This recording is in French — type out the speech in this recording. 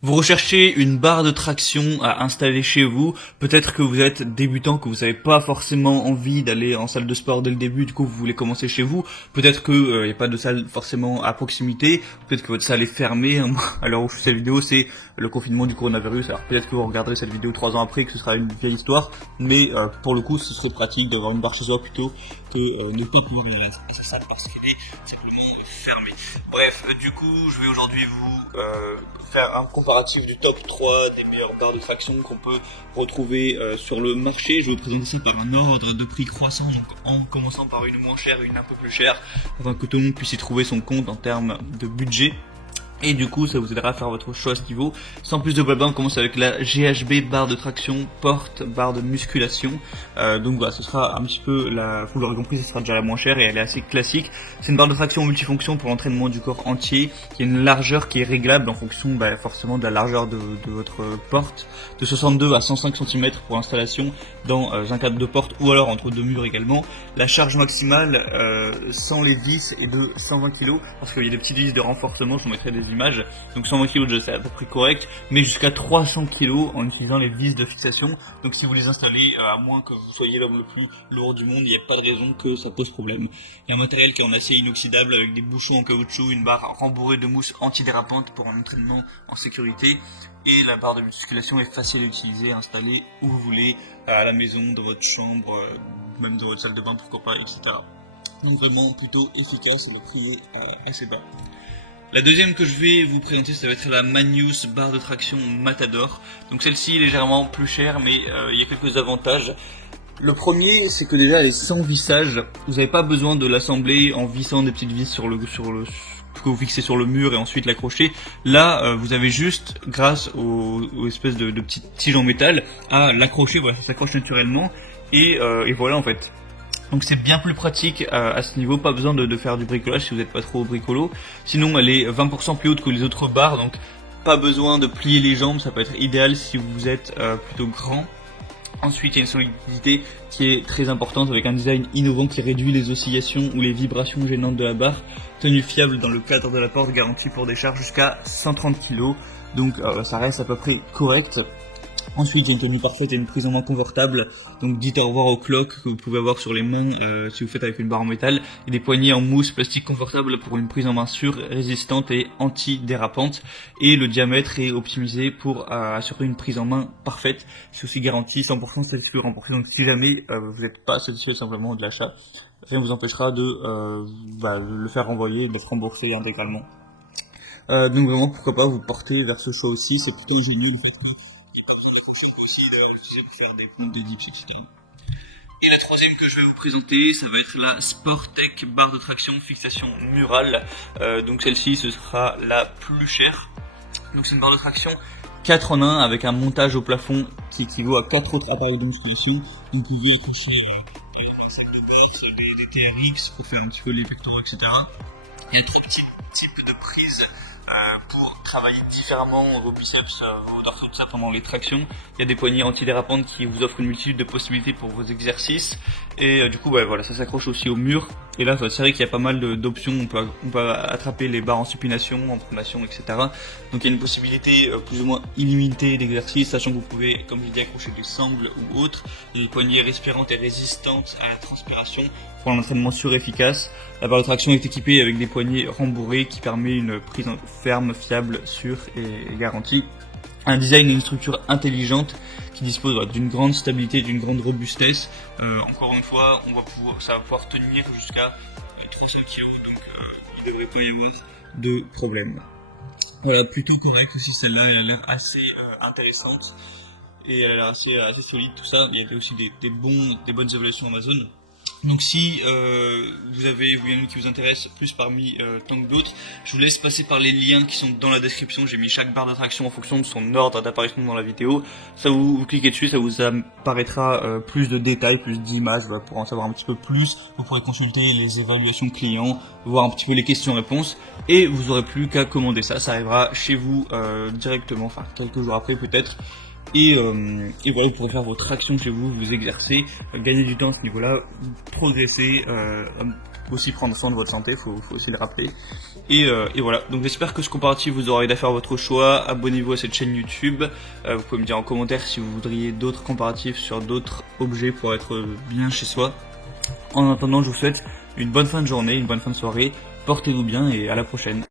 Vous recherchez une barre de traction à installer chez vous. Peut-être que vous êtes débutant, que vous n'avez pas forcément envie d'aller en salle de sport dès le début, du coup vous voulez commencer chez vous. Peut-être que n'y a pas de salle forcément à proximité. Peut-être que votre salle est fermée. À l'heure où je fais cette vidéo, c'est le confinement du coronavirus. Alors peut-être que vous regarderez cette vidéo 3 ans après, que ce sera une vieille histoire. Mais pour le coup, ce serait pratique d'avoir une barre chez soi plutôt que ne pas pouvoir y aller à sa salle parce qu'elle est simplement fermée. Bref, du coup, je vais aujourd'hui vous faire un comparatif du top 3 des meilleures barres de traction qu'on peut retrouver sur le marché. Je vais vous présenter ça par un ordre de prix croissant, donc en commençant par une moins chère et une un peu plus chère, afin que tout le monde puisse y trouver son compte en termes de budget. Et du coup, ça vous aidera à faire votre choix à ce niveau. Sans plus de blabla, on commence avec la GHB barre de traction, porte, barre de musculation. Donc voilà, ce sera un petit peu vous l'aurez compris, ce sera déjà la moins chère et elle est assez classique. C'est une barre de traction multifonction pour l'entraînement du corps entier, qui a une largeur qui est réglable en fonction forcément de la largeur de votre porte, de 62 à 105 cm pour l'installation dans un cadre de porte ou alors entre deux murs également. La charge maximale sans les vis est de 120 kg parce qu'il y a des petites vis de renforcement, je vous mettrai des images, donc 120 kg déjà c'est à peu près correct, mais jusqu'à 300 kg en utilisant les vis de fixation. Donc si vous les installez, à moins que vous soyez l'homme le plus lourd du monde, il n'y a pas de raison que ça pose problème. Il y a un matériel qui est en acier inoxydable avec des bouchons en caoutchouc, une barre rembourrée de mousse antidérapante pour un entraînement en sécurité, et la barre de musculation est facile à utiliser, installée où vous voulez, à la maison, dans votre chambre, même dans votre salle de bain pourquoi pas, etc. Donc vraiment plutôt efficace et le prix est assez bas. La deuxième que je vais vous présenter, ça va être la Magnus barre de traction Matador. Donc celle-ci est légèrement plus chère, mais il y a quelques avantages. Le premier, c'est que déjà elle est sans vissage. Vous n'avez pas besoin de l'assembler en vissant des petites vis que vous fixez sur le mur et ensuite l'accrocher. Là, vous avez juste, grâce aux espèces de petites tiges en métal, à l'accrocher. Voilà, ça s'accroche naturellement et voilà en fait. Donc c'est bien plus pratique à ce niveau, pas besoin de faire du bricolage si vous n'êtes pas trop bricolo. Sinon elle est 20% plus haute que les autres barres, donc pas besoin de plier les jambes, ça peut être idéal si vous êtes plutôt grand. Ensuite il y a une solidité qui est très importante avec un design innovant qui réduit les oscillations ou les vibrations gênantes de la barre. Tenue fiable dans le cadre de la porte, garantie pour des charges jusqu'à 130 kg, donc ça reste à peu près correct. Ensuite, il y a une tenue parfaite et une prise en main confortable. Donc dites au revoir aux cloques que vous pouvez avoir sur les mains si vous faites avec une barre en métal. Et des poignées en mousse plastique confortable pour une prise en main sûre, résistante et anti-dérapante. Et le diamètre est optimisé pour assurer une prise en main parfaite. C'est aussi garanti 100% satisfait remboursé. Donc si jamais vous n'êtes pas satisfait simplement de l'achat, rien ne vous empêchera de le faire renvoyer et d'être remboursé intégralement. Donc vraiment pourquoi pas vous porter vers ce choix aussi. C'est plutôt génial en fait. Aussi d'ailleurs l'utiliser pour faire des pompes de dips, etc. Et la troisième que je vais vous présenter, ça va être la Sportec barre de traction fixation murale. Donc celle-ci, ce sera la plus chère. Donc c'est une barre de traction 4 en 1 avec un montage au plafond qui équivaut à 4 autres appareils de musculation. Donc vous pouvez accrocher des sacs de boxe, des TRX pour faire un petit peu les pectoraux, etc. Il y a un très petit type de prise pour travailler différemment vos biceps, vos dorsaux, tout ça pendant les tractions. Il y a des poignées antidérapantes qui vous offrent une multitude de possibilités pour vos exercices. Et du coup, voilà, ça s'accroche aussi au mur. Et là, c'est vrai qu'il y a pas mal d'options. On peut attraper les barres en supination, en pronation, etc. Donc il y a une possibilité plus ou moins illimitée d'exercices, sachant que vous pouvez, comme je l'ai dit, accrocher des sangles ou autres. Il y a des poignées respirantes et résistantes à la transpiration pour un entraînement sûr et efficace. La barre de traction est équipée avec des poignées rembourrées qui permet une prise ferme, fiable, sûre et garantie. Un design et une structure intelligente qui dispose d'une grande stabilité et d'une grande robustesse. Encore une fois, ça va pouvoir tenir jusqu'à 300 kg, donc il ne devrait pas y avoir de problème. Voilà, plutôt correct aussi celle-là, elle a l'air assez intéressante et elle a l'air assez solide tout ça. Il y avait aussi des bonnes évaluations Amazon. Donc si vous y en a qui vous intéresse plus parmi tant que d'autres, je vous laisse passer par les liens qui sont dans la description. J'ai mis chaque barre d'attraction en fonction de son ordre d'apparition dans la vidéo. Ça vous cliquez dessus, ça vous apparaîtra plus de détails, plus d'images, voilà, pour en savoir un petit peu plus. Vous pourrez consulter les évaluations clients, voir un petit peu les questions-réponses, et vous aurez plus qu'à commander ça. Ça arrivera chez vous directement, enfin quelques jours après peut-être. Et voilà, vous pourrez faire votre action chez vous, vous exercer, gagner du temps à ce niveau-là, progresser aussi prendre soin de votre santé, faut aussi le rappeler. Et voilà, donc j'espère que ce comparatif vous aura aidé à faire votre choix. Abonnez-vous à cette chaîne YouTube. Vous pouvez me dire en commentaire si vous voudriez d'autres comparatifs sur d'autres objets pour être bien chez soi. En attendant, je vous souhaite une bonne fin de journée, une bonne fin de soirée. Portez-vous bien et à la prochaine.